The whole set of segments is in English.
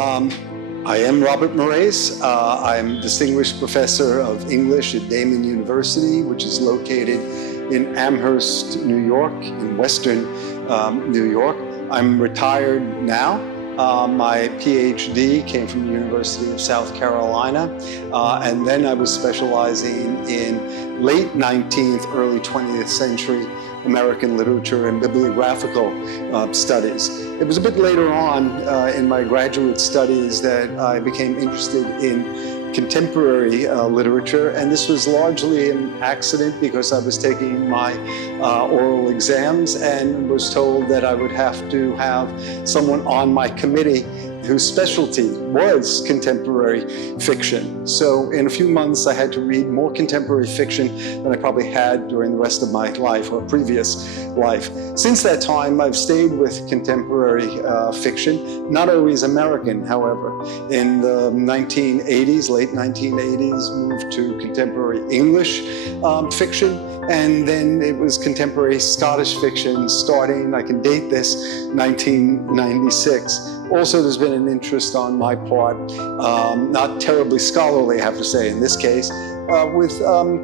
I am Robert Morace. I'm Distinguished Professor of English at Damon University, which is located in Amherst, New York, in Western New York. I'm retired now. My PhD came from the University of South Carolina, and then I was specializing in late 19th, early 20th century American literature and bibliographical studies. It was a bit later on in my graduate studies that I became interested in contemporary literature, and this was largely an accident because I was taking my oral exams and was told that I would have to have someone on my committee whose specialty was contemporary fiction. So in a few months, I had to read more contemporary fiction than I probably had during the rest of my life or previous life. Since that time, I've stayed with contemporary fiction, not always American, however. In the 1980s, late 1980s, moved to contemporary English fiction, and then it was contemporary Scottish fiction starting, I can date this, 1996. Also, there's been an interest on my part, not terribly scholarly, I have to say, in this case, with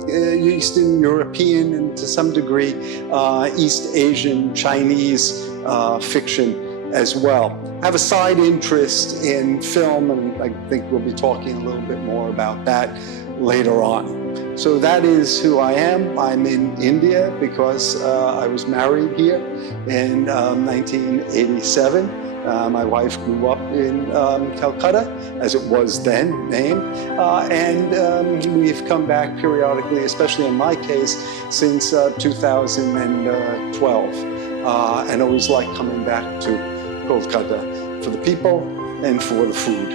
Eastern European and to some degree East Asian, Chinese fiction as well. I have a side interest in film, and I think we'll be talking a little bit more about that later on. So that is who I am. I'm in India because I was married here in 1987. My wife grew up in Calcutta, as it was then named, and we've come back periodically, especially in my case, since 2012, and always like coming back to Kolkata for the people and for the food.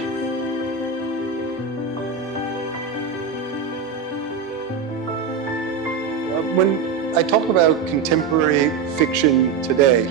When I talk about contemporary fiction today,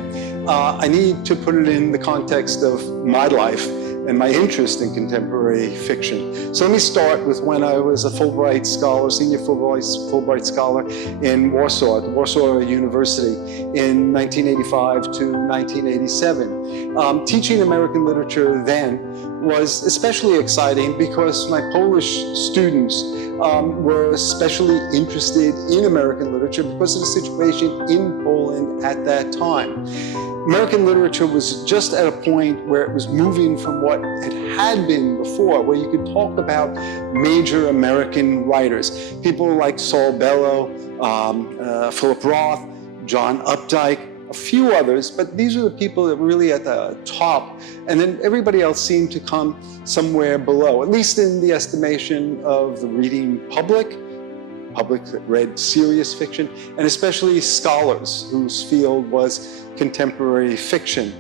I need to put it in the context of my life and my interest in contemporary fiction. So let me start with when I was a Fulbright scholar, senior Fulbright scholar in Warsaw, at the Warsaw University in 1985 to 1987. Teaching American literature then was especially exciting because my Polish students were especially interested in American literature because of the situation in Poland at that time. American literature was just at a point where it was moving from what it had been before, where you could talk about major American writers, people like Saul Bellow, Philip Roth, John Updike, a few others, but these are the people that were really at the top, and then everybody else seemed to come somewhere below, at least in the estimation of the reading public that read serious fiction, and especially scholars whose field was contemporary fiction.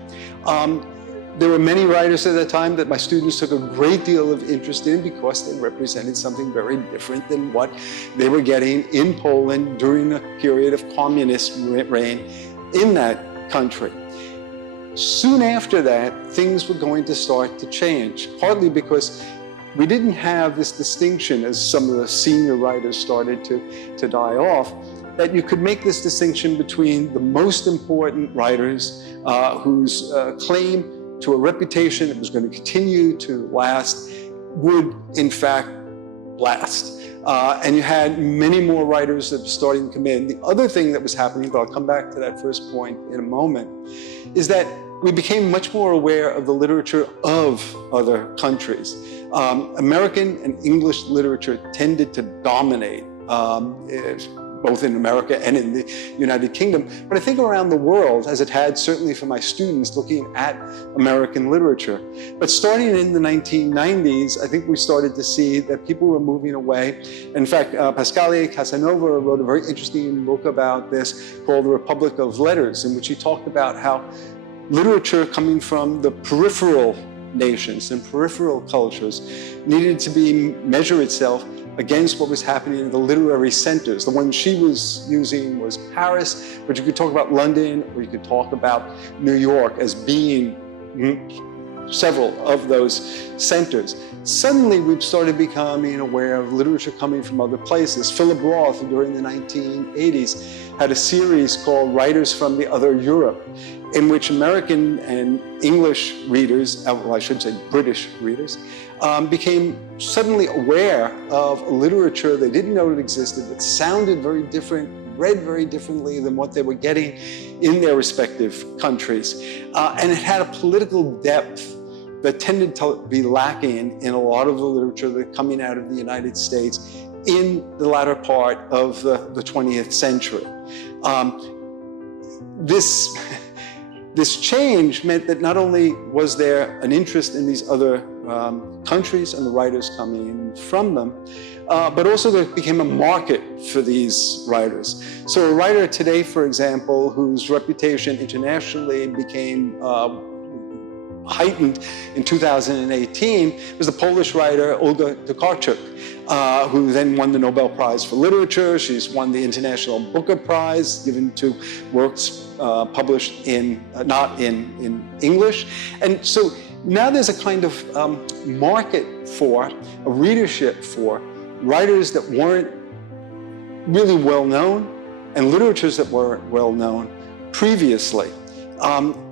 There were many writers at that time that my students took a great deal of interest in because they represented something very different than what they were getting in Poland during a period of communist reign in that country. Soon after that, things were going to start to change, partly because we didn't have this distinction, as some of the senior writers started to die off, that you could make this distinction between the most important writers whose claim to a reputation that was going to continue to last would, in fact, last. And you had many more writers that were starting to come in. The other thing that was happening, but I'll come back to that first point in a moment, is that we became much more aware of the literature of other countries. American and English literature tended to dominate, both in America and in the United Kingdom. But I think around the world, as it had certainly for my students looking at American literature. But starting in the 1990s, I think we started to see that people were moving away. In fact, Pasquale Casanova wrote a very interesting book about this called The Republic of Letters, in which he talked about how literature coming from the peripheral nations and peripheral cultures needed to measure itself against what was happening in the literary centers. The one she was using was Paris, but you could talk about London, or you could talk about New York as being several of those centers. Suddenly, we've started becoming aware of literature coming from other places. Philip Roth, during the 1980s, had a series called Writers from the Other Europe, in which American and English readers, well, I should say British readers, became suddenly aware of literature they didn't know it existed, that sounded very different, read very differently than what they were getting in their respective countries. And it had a political depth that tended to be lacking in a lot of the literature that coming out of the United States in the latter part of the 20th century. This change meant that not only was there an interest in these other countries and the writers coming from them, but also there became a market for these writers. So a writer today, for example, whose reputation internationally became heightened in 2018 was the Polish writer Olga Tokarczuk, who then won the Nobel Prize for Literature. She's won the International Booker Prize, given to works published not in English. And so now there's a kind of market for, a readership for writers that weren't really well known and literatures that weren't well known previously.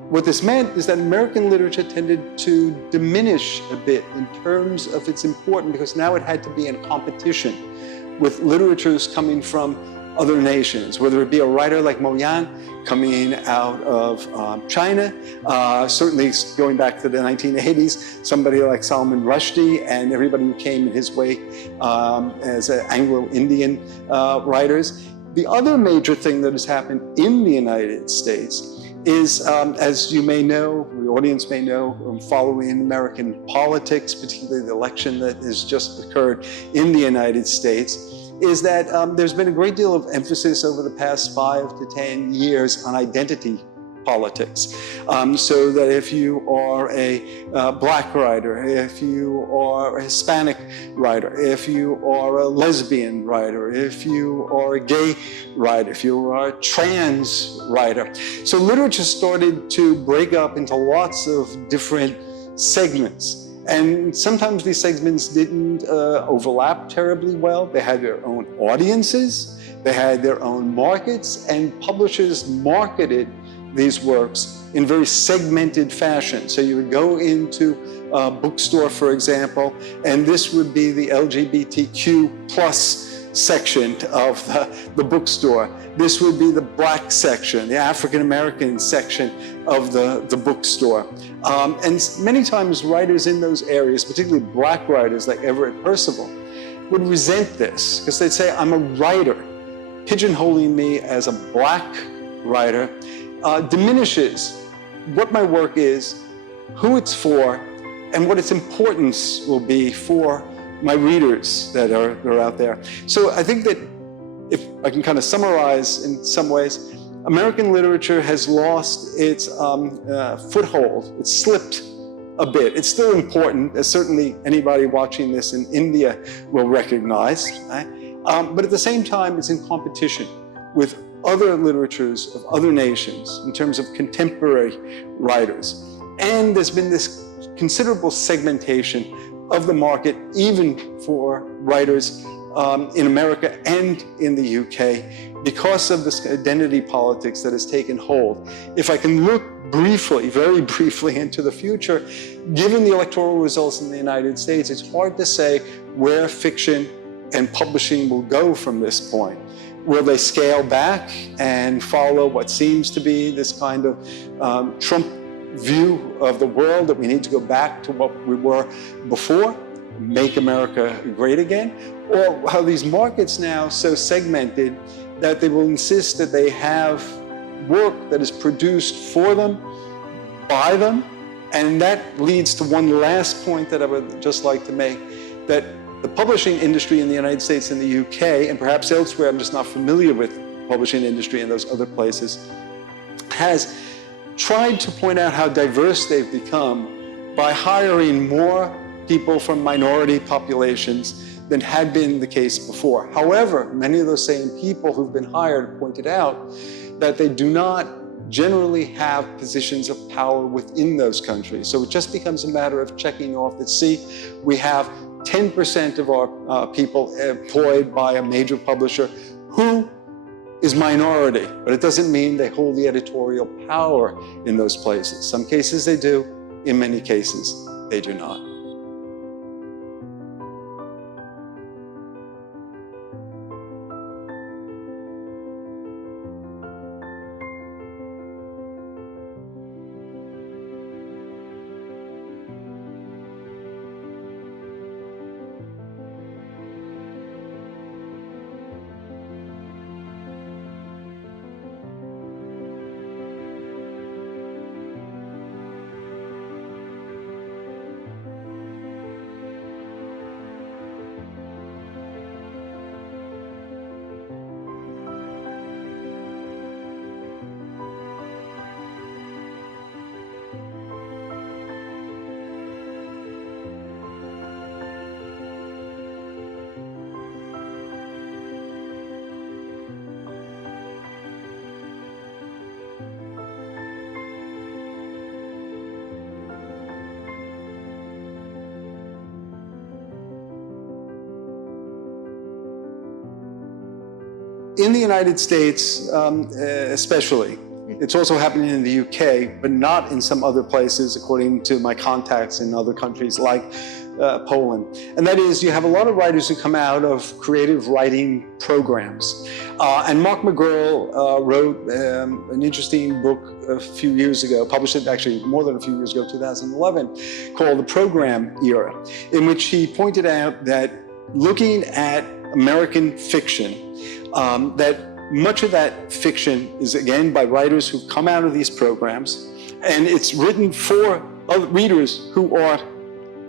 What this meant is that American literature tended to diminish a bit in terms of its importance, because now it had to be in competition with literatures coming from other nations, whether it be a writer like Mo Yan coming out of China, certainly going back to the 1980s, somebody like Salman Rushdie and everybody who came in his way as Anglo-Indian writers. The other major thing that has happened in the United States is, as you may know, the audience may know, following American politics, particularly the election that has just occurred in the United States, is that there's been a great deal of emphasis over the past 5 to 10 years on identity politics. So that if you are a black writer, if you are a Hispanic writer, if you are a lesbian writer, if you are a gay writer, if you are a trans writer. So literature started to break up into lots of different segments. And sometimes these segments didn't overlap terribly well. They had their own audiences, they had their own markets, and publishers marketed these works in very segmented fashion. So you would go into a bookstore, for example, and this would be the LGBTQ plus section of the bookstore. This would be the black section, the African-American section of the bookstore. And many times writers in those areas, particularly black writers like Everett Percival, would resent this, because they'd say, I'm a writer. Pigeonholing me as a black writer diminishes what my work is, who it's for, and what its importance will be for my readers that are out there. So I think that if I can kind of summarize in some ways, American literature has lost its foothold. It's slipped a bit. It's still important, as certainly anybody watching this in India will recognize, right? But at the same time, it's in competition with other literatures of other nations in terms of contemporary writers. And there's been this considerable segmentation of the market, even for writers in America and in the UK, because of this identity politics that has taken hold. If I can look briefly, very briefly into the future, given the electoral results in the United States, it's hard to say where fiction and publishing will go from this point. Will they scale back and follow what seems to be this kind of Trump view of the world, that we need to go back to what we were before, make America great again? Or are these markets now so segmented that they will insist that they have work that is produced for them, by them? And that leads to one last point that I would just like to make, that the publishing industry in the United States and the UK, and perhaps elsewhere, I'm just not familiar with the publishing industry in those other places, has tried to point out how diverse they've become by hiring more people from minority populations than had been the case before. However, many of those same people who've been hired pointed out that they do not generally have positions of power within those countries. So it just becomes a matter of checking off that, see, we have 10% of our people employed by a major publisher who is minority, but it doesn't mean they hold the editorial power in those places. Some cases they do, in many cases they do not. In the United States, especially, it's also happening in the UK, but not in some other places, according to my contacts in other countries like Poland. And that is, you have a lot of writers who come out of creative writing programs. And Mark McGurl wrote an interesting book a few years ago, published it actually more than a few years ago, 2011, called The Program Era, in which he pointed out that looking at American fiction, that much of that fiction is, again, by writers who've come out of these programs, and it's written for readers who are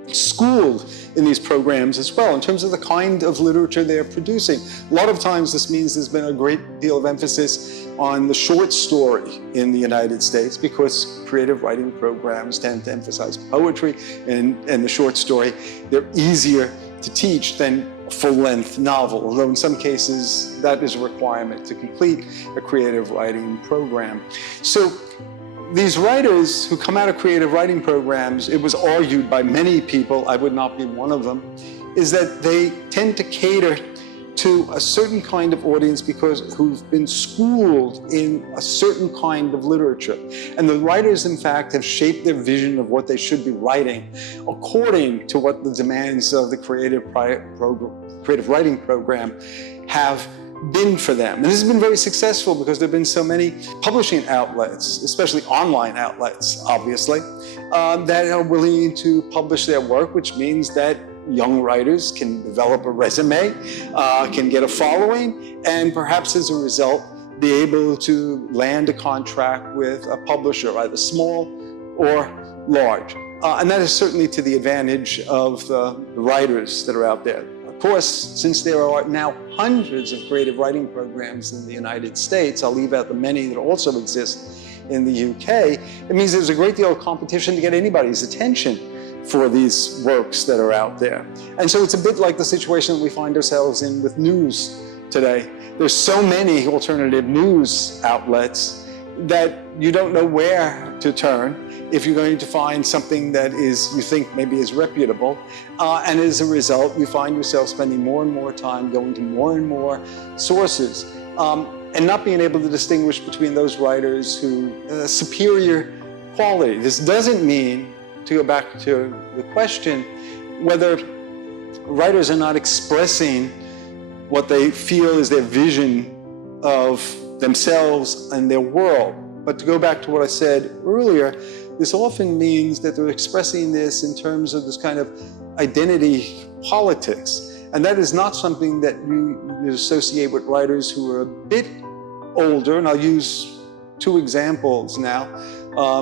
schooled in these programs as well, in terms of the kind of literature they're producing. A lot of times this means there's been a great deal of emphasis on the short story in the United States, because creative writing programs tend to emphasize poetry and the short story. They're easier to teach than a full-length novel, although in some cases that is a requirement to complete a creative writing program. So these writers who come out of creative writing programs, it was argued by many people, I would not be one of them, is that they tend to cater to a certain kind of audience because who've been schooled in a certain kind of literature. And the writers, in fact, have shaped their vision of what they should be writing according to what the demands of the creative writing program have been for them. And this has been very successful because there have been so many publishing outlets, especially online outlets, obviously, that are willing to publish their work, which means that young writers can develop a resume, can get a following, and perhaps as a result, be able to land a contract with a publisher, either small or large. And that is certainly to the advantage of the writers that are out there. Of course, since there are now hundreds of creative writing programs in the United States, I'll leave out the many that also exist in the UK, it means there's a great deal of competition to get anybody's attention for these works that are out there. And so it's a bit like the situation that we find ourselves in with news today. There's so many alternative news outlets that you don't know where to turn if you're going to find something that is, you think maybe is reputable. And as a result, you find yourself spending more and more time going to more and more sources and not being able to distinguish between those writers who superior quality. This doesn't mean, to go back to the question, whether writers are not expressing what they feel is their vision of themselves and their world. But to go back to what I said earlier, this often means that they're expressing this in terms of this kind of identity politics. And that is not something that you associate with writers who are a bit older, and I'll use two examples now.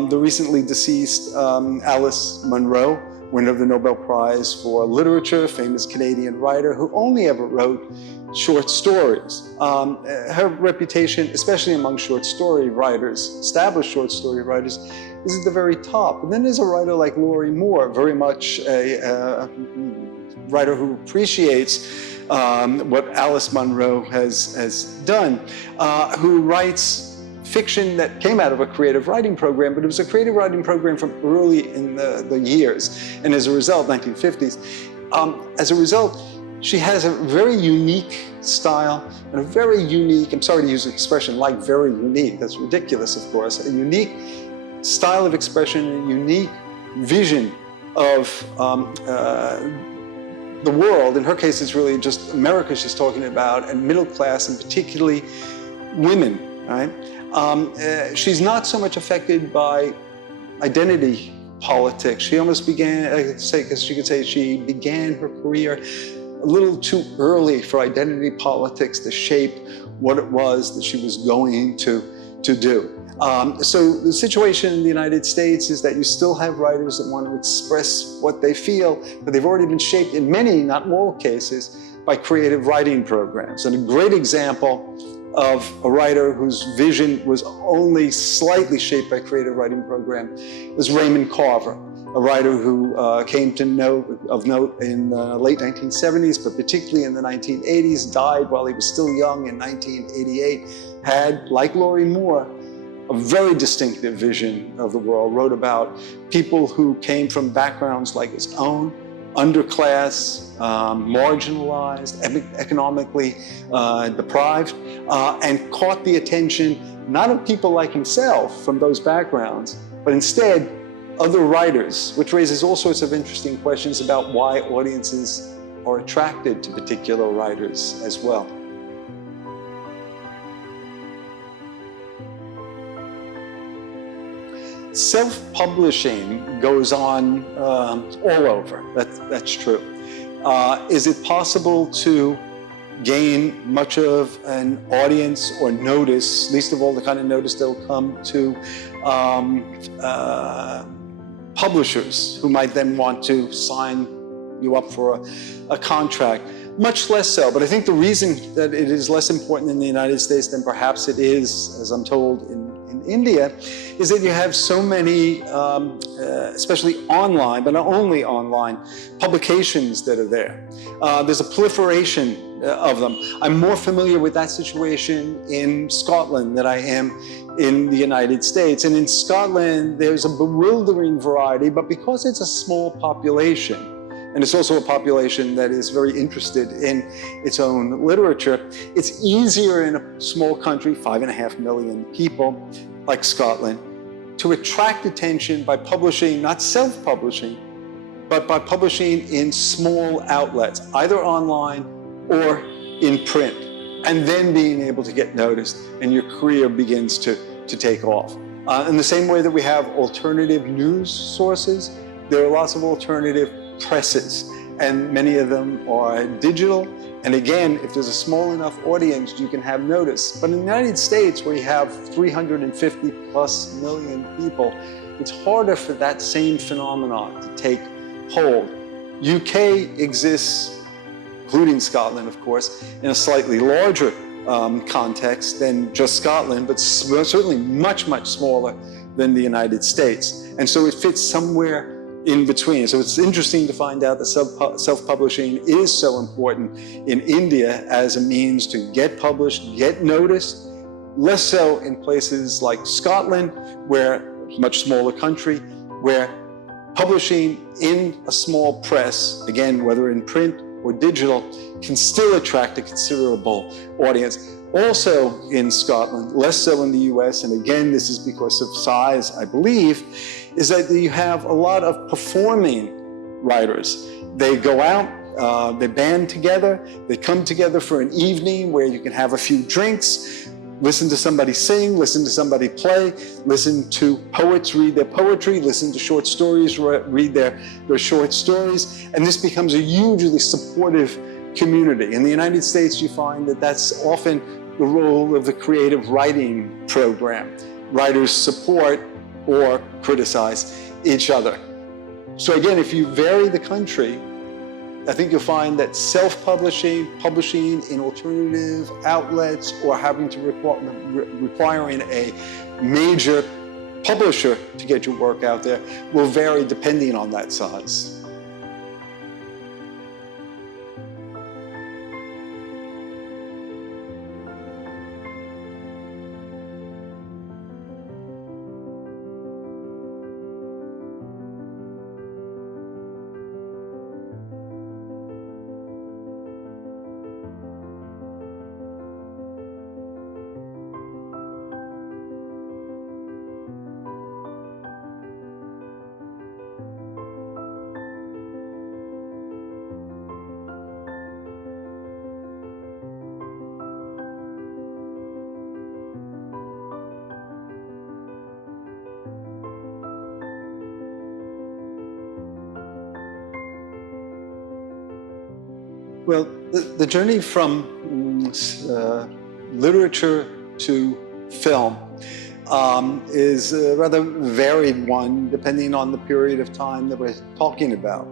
The recently deceased Alice Munro, winner of the Nobel Prize for Literature, famous Canadian writer who only ever wrote short stories. Her reputation, especially among short story writers, established short story writers, is at the very top. And then there's a writer like Laurie Moore, very much a writer who appreciates what Alice Munro has done, who writes fiction that came out of a creative writing program, but it was a creative writing program from early in the years. And as a result, 1950s, as a result, she has a very unique style and a very unique, I'm sorry to use the expression like very unique, that's ridiculous of course, a unique style of expression, a unique vision of the world. In her case, it's really just America she's talking about, and middle class, and particularly women, right? She's not so much affected by identity politics. She almost began, I could say, because she could say she began her career a little too early for identity politics to shape what it was that she was going to do. So the situation in the United States is that you still have writers that want to express what they feel, but they've already been shaped in many, not all cases, by creative writing programs. And a great example of a writer whose vision was only slightly shaped by creative writing program is Raymond Carver, a writer who came to note in the late 1970s, but particularly in the 1980s, died while he was still young in 1988, had, like Laurie Moore, a very distinctive vision of the world, wrote about people who came from backgrounds like his own, underclass, marginalized, economically deprived, and caught the attention not of people like himself from those backgrounds, but instead other writers, which raises all sorts of interesting questions about why audiences are attracted to particular writers as well. Self-publishing goes on all over, that's true. Is it possible to gain much of an audience or notice, least of all the kind of notice that will come to publishers who might then want to sign you up for a contract? Much less so, but I think the reason that it is less important in the United States than perhaps it is, as I'm told, in India, is that you have so many, especially online, but not only online, publications that are there. There's a proliferation of them. I'm more familiar with that situation in Scotland than I am in the United States. And in Scotland, there's a bewildering variety, but because it's a small population, and it's also a population that is very interested in its own literature, it's easier in a small country, 5.5 million people, like Scotland, to attract attention by publishing, not self-publishing, but by publishing in small outlets, either online or in print, and then being able to get noticed, and your career begins to take off. In the same way that we have alternative news sources, there are lots of alternative presses, and many of them are digital. And again, if there's a small enough audience, you can have notice. But in the United States, where you have 350+ million people, it's harder for that same phenomenon to take hold. UK exists, including Scotland, of course, in a slightly larger context than just Scotland, but certainly much, much smaller than the United States. And so it fits somewhere in between. So it's interesting to find out that self-publishing is so important in India as a means to get published, get noticed, less so in places like Scotland, where it's a much smaller country, where publishing in a small press, again, whether in print or digital, can still attract a considerable audience. Also in Scotland, less so in the US, and again, this is because of size, I believe, is that you have a lot of performing writers. They go out, they band together, they come together for an evening where you can have a few drinks, listen to somebody sing, listen to somebody play, listen to poets read their poetry, listen to short stories, read their short stories, and this becomes a hugely supportive community. In the United States, you find that that's often the role of the creative writing program. Writers support or criticize each other. So again, if you vary the country, I think you'll find that self-publishing, publishing in alternative outlets, or having to requiring a major publisher to get your work out there will vary depending on that size. Well, the journey from literature to film is a rather varied one, depending on the period of time that we're talking about.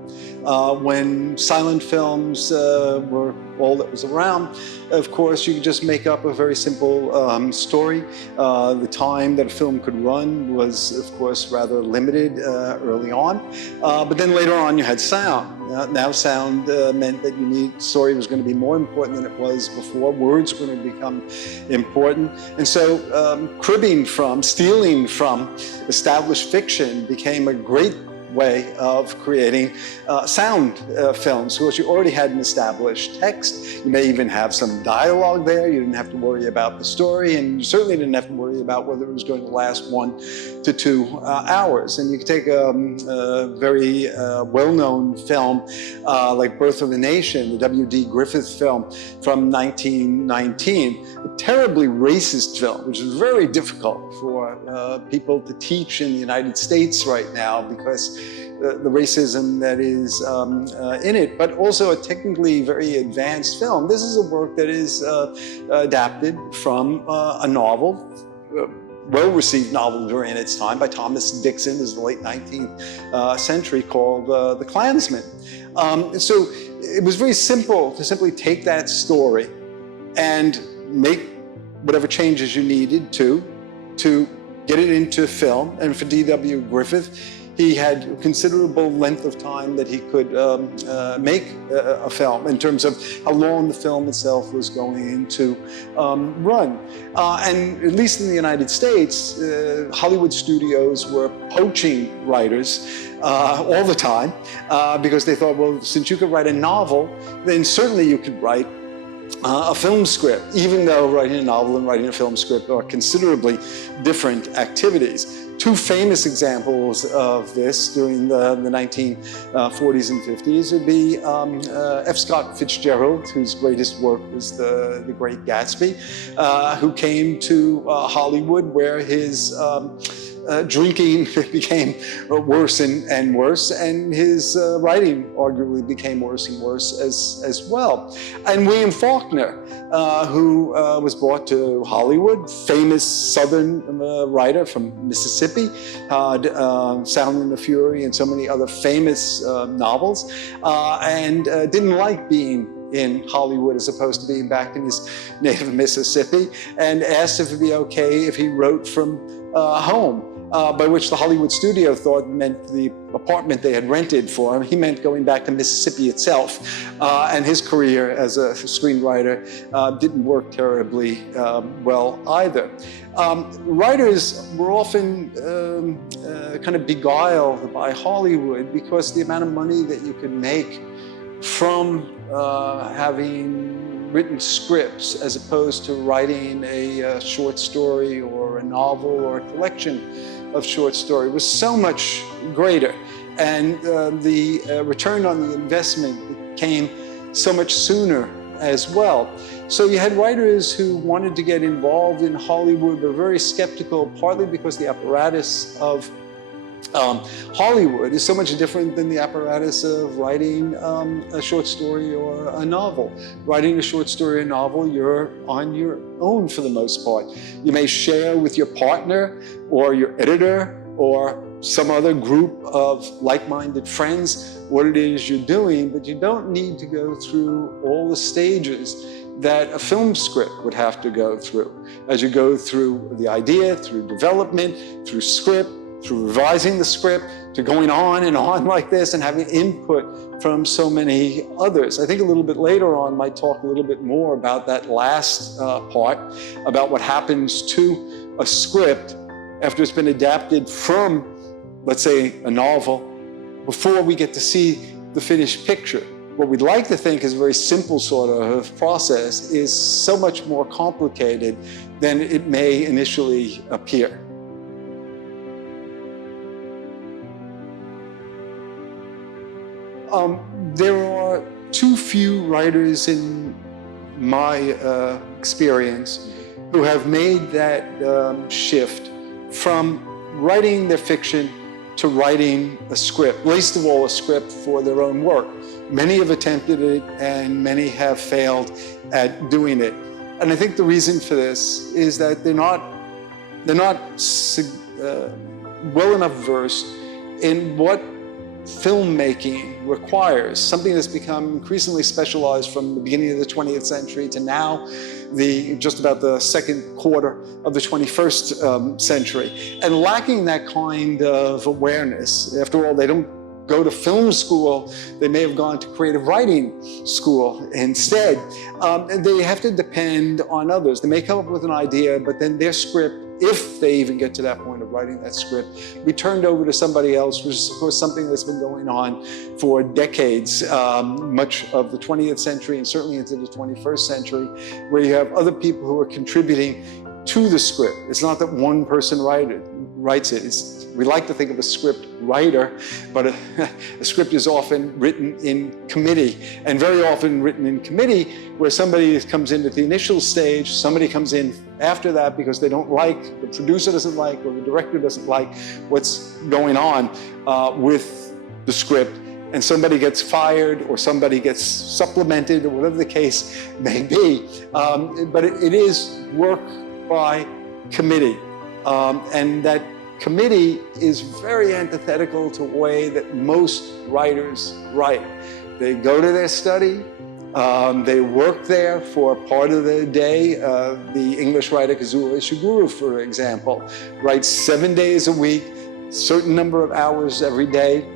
When silent films were all that was around, of course, you could just make up a very simple story. The time that a film could run was, of course, rather limited early on. But then later on, you had sound. Now sound meant that story was going to be more important than it was before. Words were going to become important. And so stealing from established fiction became a great way of creating sound films. Of course, you already had an established text. You may even have some dialogue there. You didn't have to worry about the story, and you certainly didn't have to worry about whether it was going to last 1 to 2 hours. And you could take a very well-known film like Birth of a Nation, the W.D. Griffith film from 1919, a terribly racist film, which is very difficult for people to teach in the United States right now because the racism that is in it, but also a technically very advanced film. This is a work that is adapted from a novel, well-received novel during its time by Thomas Dixon, in the late 19th century, called The Klansman. So it was very simple to simply take that story and make whatever changes you needed to get it into film. And for D.W. Griffith, he had considerable length of time that he could make a film in terms of how long the film itself was going to run. And at least in the United States, Hollywood studios were poaching writers all the time because they thought, well, since you could write a novel, then certainly you could write a film script, even though writing a novel and writing a film script are considerably different activities. Two famous examples of this during the 1940s and 50s would be F. Scott Fitzgerald, whose greatest work was The Great Gatsby, who came to Hollywood, where his drinking became worse and worse, and his writing arguably became worse and worse as well. And William Faulkner, who was brought to Hollywood, famous Southern writer from Mississippi, Sound and the Fury and so many other famous novels, and didn't like being in Hollywood as opposed to being back in his native Mississippi, and asked if it'd be okay if he wrote from home. By which the Hollywood studio thought meant the apartment they had rented for him. He meant going back to Mississippi itself. And his career as a screenwriter didn't work terribly well either. Writers were often kind of beguiled by Hollywood because the amount of money that you could make from having written scripts as opposed to writing a short story or a novel or a collection of short story was so much greater, and the return on the investment came so much sooner as well. So you had writers who wanted to get involved in Hollywood but were very skeptical, partly because the apparatus of Hollywood is so much different than the apparatus of writing a short story or a novel. Writing a short story or novel, you're on your own for the most part. You may share with your partner or your editor or some other group of like-minded friends what it is you're doing, but you don't need to go through all the stages that a film script would have to go through. As you go through the idea, through development, through script, through revising the script, to going on and on like this and having input from so many others. I think a little bit later on might talk a little bit more about that last part, about what happens to a script after it's been adapted from, let's say, a novel, before we get to see the finished picture. What we'd like to think is a very simple sort of process is so much more complicated than it may initially appear. There are too few writers in my experience who have made that shift from writing their fiction to writing a script, least of all a script for their own work. Many have attempted it and many have failed at doing it. And I think the reason for this is that they're not well enough versed in what filmmaking requires, something that's become increasingly specialized from the beginning of the 20th century to now, just about the second quarter of the 21st century. And lacking that kind of awareness, after all, they don't go to film school, they may have gone to creative writing school instead. They have to depend on others. They may come up with an idea, but then their script, if they even get to that point of writing that script, be turned over to somebody else, which is of course something that's been going on for decades, much of the 20th century and certainly into the 21st century, where you have other people who are contributing to the script. It's not that one person writes it. We like to think of a script writer, but a script is often written in committee, and very often written in committee where somebody comes in at the initial stage, somebody comes in after that because they don't like, the producer doesn't like, or the director doesn't like what's going on with the script, and somebody gets fired or somebody gets supplemented or whatever the case may be. But it is work by committee, and that committee is very antithetical to the way that most writers write. They go to their study, they work there for part of the day. The English writer Kazuo Ishiguro, for example, writes 7 days a week, certain number of hours every day,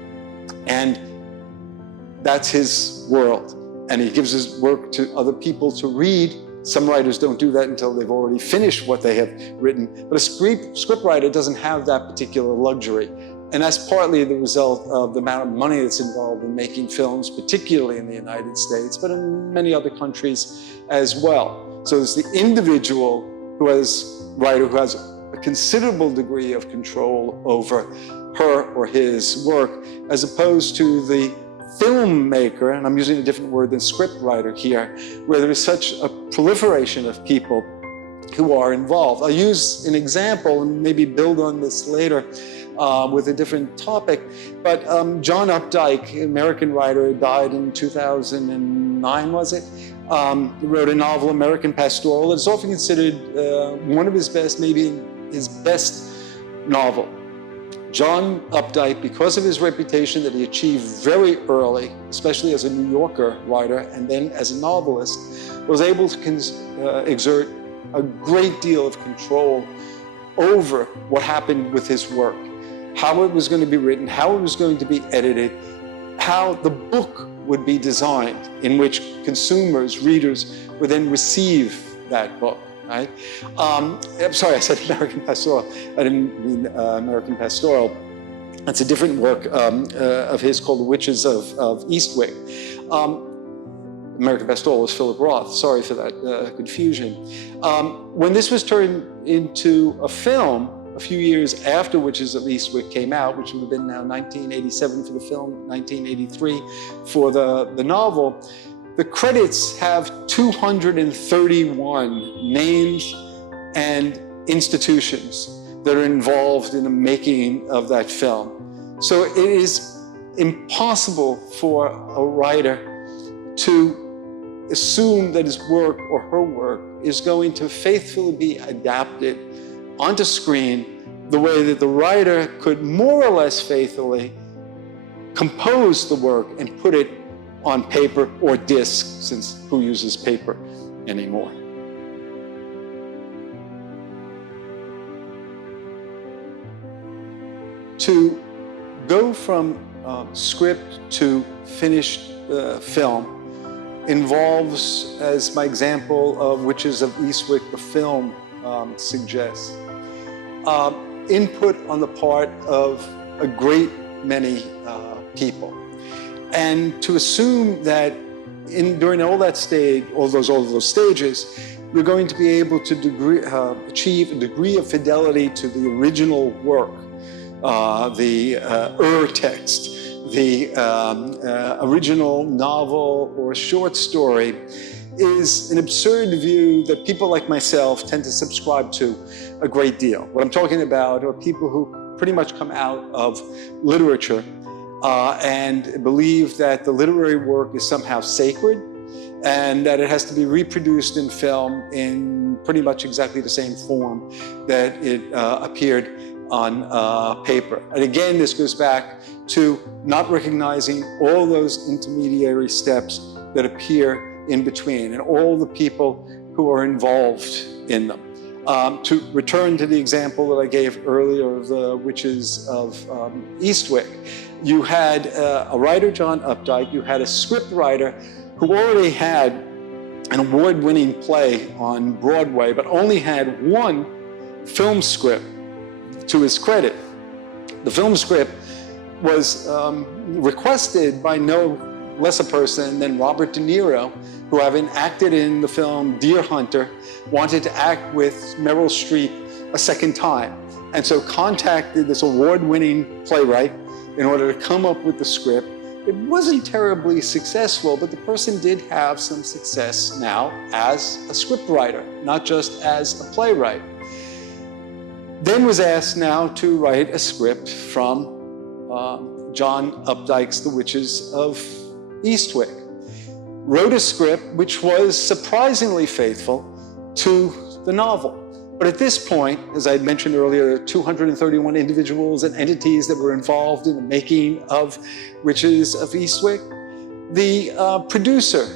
and that's his world. And he gives his work to other people to read. Some writers don't do that until they've already finished what they have written. But a scriptwriter doesn't have that particular luxury. And that's partly the result of the amount of money that's involved in making films, particularly in the United States, but in many other countries as well. So it's the individual writer who has a considerable degree of control over her or his work, as opposed to the filmmaker, and I'm using a different word than scriptwriter here, where there is such a proliferation of people who are involved. I'll use an example and maybe build on this later with a different topic, but John Updike, American writer, died in 2009, was it? He wrote a novel, American Pastoral. It's often considered one of his best, maybe his best novel. John Updike, because of his reputation that he achieved very early, especially as a New Yorker writer and then as a novelist, was able to exert a great deal of control over what happened with his work, how it was going to be written, how it was going to be edited, how the book would be designed in which consumers, readers, would then receive that book. Right? I'm sorry, I said American Pastoral. I didn't mean American Pastoral. That's a different work of his called The Witches of Eastwick. American Pastoral was Philip Roth. Sorry for that confusion. When this was turned into a film, a few years after Witches of Eastwick came out, which would have been now 1987 for the film, 1983 for the novel, the credits have 231 names and institutions that are involved in the making of that film. So it is impossible for a writer to assume that his work or her work is going to faithfully be adapted onto screen the way that the writer could more or less faithfully compose the work and put it on paper or disc, since who uses paper anymore? To go from script to finished film involves, as my example of Witches of Eastwick, the film suggests, input on the part of a great many people. And to assume that during all that stage, all those stages, you're going to be able to achieve a degree of fidelity to the original work, the text, the original novel or short story, is an absurd view that people like myself tend to subscribe to a great deal. What I'm talking about are people who pretty much come out of literature and believe that the literary work is somehow sacred and that it has to be reproduced in film in pretty much exactly the same form that it appeared on paper. And again, this goes back to not recognizing all those intermediary steps that appear in between and all the people who are involved in them. To return to the example that I gave earlier of the Witches of Eastwick, you had a writer, John Updike, you had a script writer who already had an award-winning play on Broadway, but only had one film script to his credit. The film script was requested by no less a person than Robert De Niro, who, having acted in the film Deer Hunter, wanted to act with Meryl Streep a second time. And so contacted this award-winning playwright in order to come up with the script. It wasn't terribly successful, but the person did have some success now as a scriptwriter, not just as a playwright. Then was asked now to write a script from John Updike's The Witches of Eastwick. Wrote a script which was surprisingly faithful to the novel. But at this point, as I had mentioned earlier, 231 individuals and entities that were involved in the making of Witches of Eastwick. The producer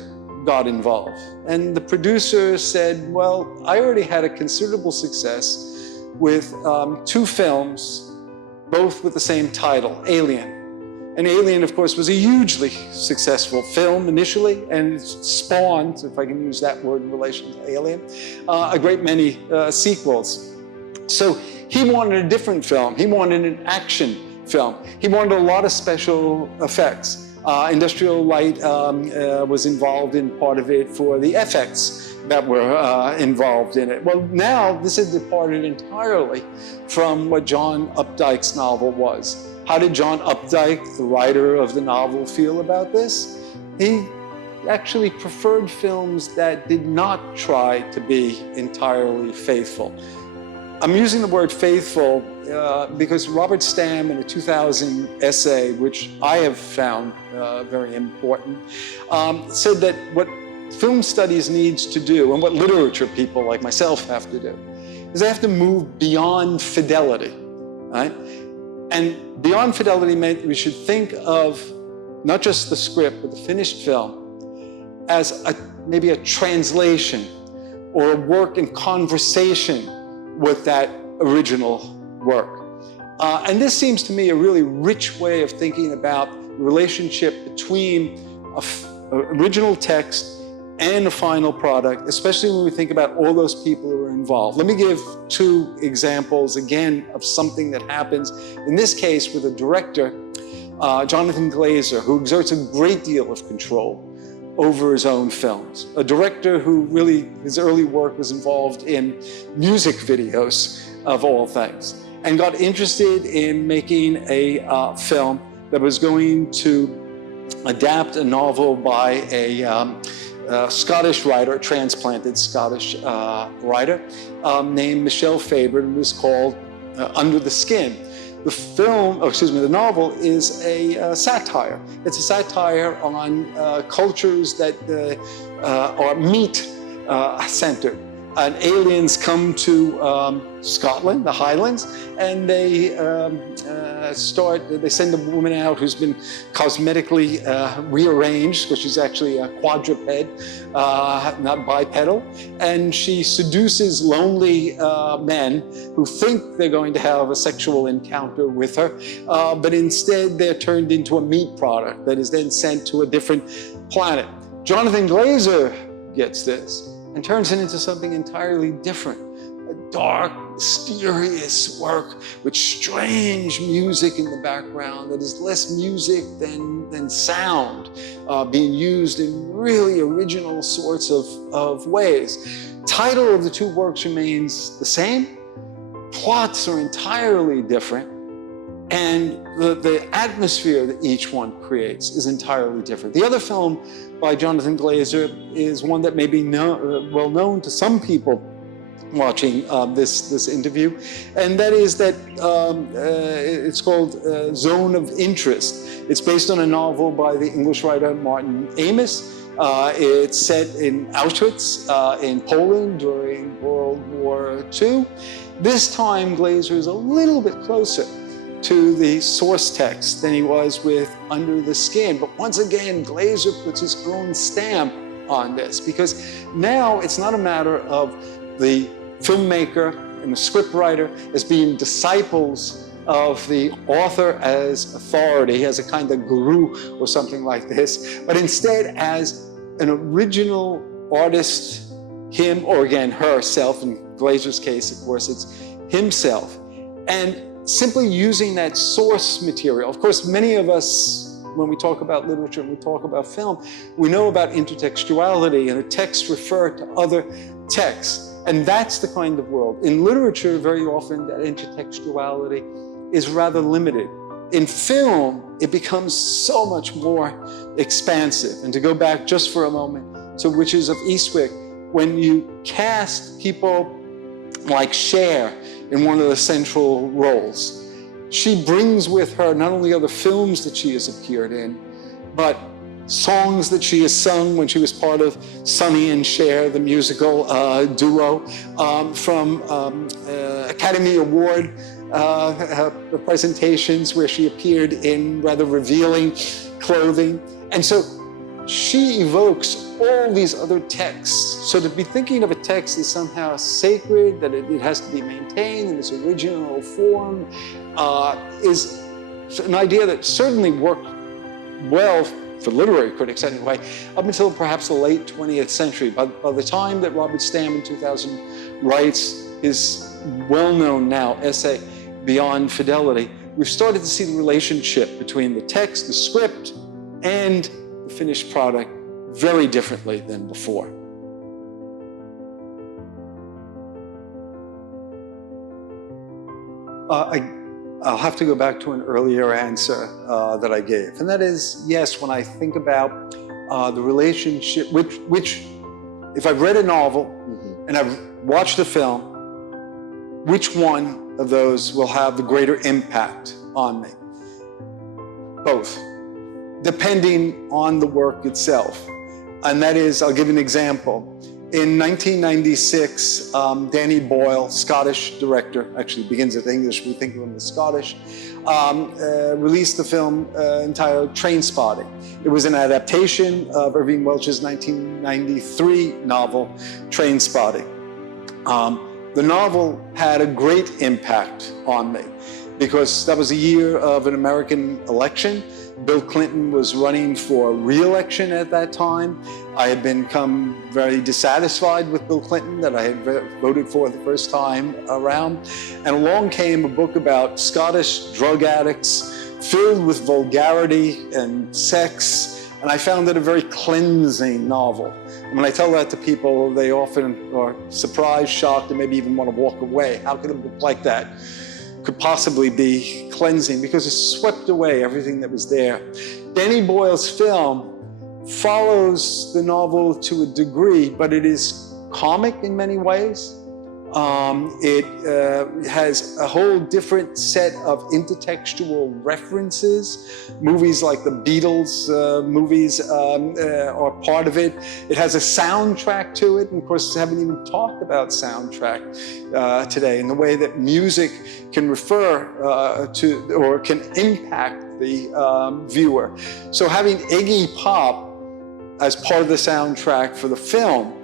got involved. And the producer said, well, I already had a considerable success with two films, both with the same title, Alien. And Alien, of course, was a hugely successful film initially, and spawned, if I can use that word in relation to Alien, a great many sequels. So he wanted a different film. He wanted an action film. He wanted a lot of special effects. Industrial Light was involved in part of it for the FX that were involved in it. Well, now this has departed entirely from what John Updike's novel was. How did John Updike, the writer of the novel, feel about this? He actually preferred films that did not try to be entirely faithful. I'm using the word faithful because Robert Stamm, in a 2000 essay, which I have found very important, said that what film studies needs to do, and what literature people like myself have to do, is they have to move beyond fidelity, right? And beyond fidelity meant we should think of not just the script, but the finished film as maybe a translation or a work in conversation with that original work. And this seems to me a really rich way of thinking about the relationship between an original text and a final product, especially when we think about all those people who are involved. Let me give two examples, again, of something that happens, in this case with a director, Jonathan Glazer, who exerts a great deal of control over his own films. A director who really, his early work was involved in music videos, of all things, and got interested in making a film that was going to adapt a novel by a Scottish writer, a transplanted Scottish writer, named Michelle Faber, and was called Under the Skin. The novel is a satire. It's a satire on cultures that are meat-centered. And aliens come to Scotland, the Highlands, and they send a woman out who's been cosmetically rearranged, because she's actually a quadruped, not bipedal, and she seduces lonely men who think they're going to have a sexual encounter with her, but instead they're turned into a meat product that is then sent to a different planet. Jonathan Glazer gets this and turns it into something entirely different. A dark, mysterious work with strange music in the background that is less music than sound, being used in really original sorts of ways. Title of the two works remains the same. Plots are entirely different. And the atmosphere that each one creates is entirely different. The other film by Jonathan Glazer is one that may be well known to some people watching this interview, and that is that it's called Zone of Interest. It's based on a novel by the English writer Martin Amis. It's set in Auschwitz in Poland during World War II. This time Glazer is a little bit closer to the source text than he was with Under the Skin. But once again, Glazer puts his own stamp on this, because now it's not a matter of the filmmaker and the scriptwriter as being disciples of the author as authority, as a kind of guru or something like this, but instead as an original artist, him, or again, herself. In Glazer's case, of course, it's himself. And simply using that source material. Of course, many of us, when we talk about literature and we talk about film, we know about intertextuality and a text refer to other texts. And that's the kind of world. In literature, very often that intertextuality is rather limited. In film, it becomes so much more expansive. And to go back just for a moment to Witches of Eastwick, when you cast people like Cher in one of the central roles, she brings with her not only other films that she has appeared in, but songs that she has sung when she was part of Sonny and Cher, the musical duo, from Academy Award presentations where she appeared in rather revealing clothing. And so she evokes all these other texts. So to be thinking of a text as somehow sacred, that it has to be maintained in its original form, is an idea that certainly worked well for literary critics anyway, up until perhaps the late 20th century. By the time that Robert Stam in 2000 writes his well-known now essay, Beyond Fidelity, we've started to see the relationship between the text, the script, and the finished product very differently than before. I'll have to go back to an earlier answer that I gave, and that is, yes, when I think about the relationship, which if I've read a novel and I've watched a film, which one of those will have the greater impact on me? Both, depending on the work itself. And that is, I'll give an example. In 1996, Danny Boyle, Scottish director, actually begins with English, we think of him as Scottish, released the film entitled Trainspotting. It was an adaptation of Irving Welsh's 1993 novel, Trainspotting. The novel had a great impact on me because that was a year of an American election. Bill Clinton was running for re-election at that time. I had become very dissatisfied with Bill Clinton that I had voted for the first time around. And along came a book about Scottish drug addicts filled with vulgarity and sex. And I found it a very cleansing novel. And when I tell that to people, they often are surprised, shocked, and maybe even want to walk away. How could a book like that could possibly be cleansing? Because it swept away everything that was there. Danny Boyle's film follows the novel to a degree, but it is comic in many ways. It has a whole different set of intertextual references. Movies like the Beatles movies are part of it. It has a soundtrack to it. And of course, I haven't even talked about soundtrack today and the way that music can refer to or can impact the viewer. So having Iggy Pop as part of the soundtrack for the film,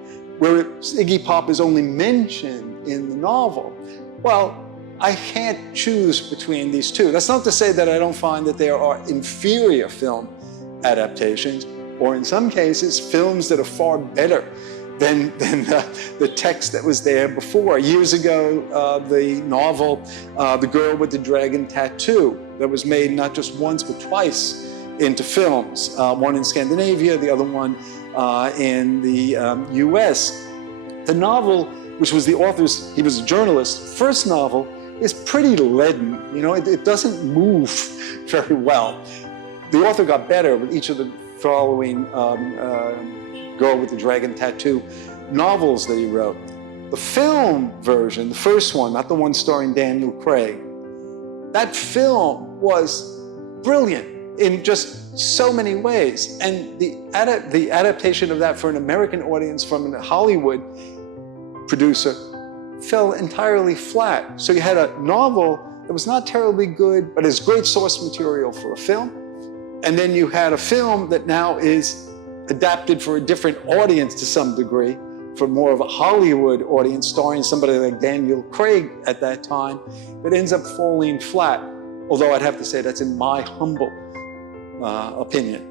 where Iggy Pop is only mentioned in the novel, well, I can't choose between these two. That's not to say that I don't find that there are inferior film adaptations, or in some cases, films that are far better than the text that was there before. Years ago, the novel, The Girl with the Dragon Tattoo, that was made not just once, but twice into films, one in Scandinavia, the other one in the US. The novel, which was the author's, he was a journalist, first novel, is pretty leaden. You know, it doesn't move very well. The author got better with each of the following Girl with the Dragon Tattoo novels that he wrote. The film version, the first one, not the one starring Daniel Craig, that film was brilliant in just so many ways. And the adaptation of that for an American audience from a Hollywood producer fell entirely flat. So you had a novel that was not terribly good, but is great source material for a film. And then you had a film that now is adapted for a different audience to some degree, for more of a Hollywood audience, starring somebody like Daniel Craig at that time, that ends up falling flat. Although I'd have to say that's in my humble opinion.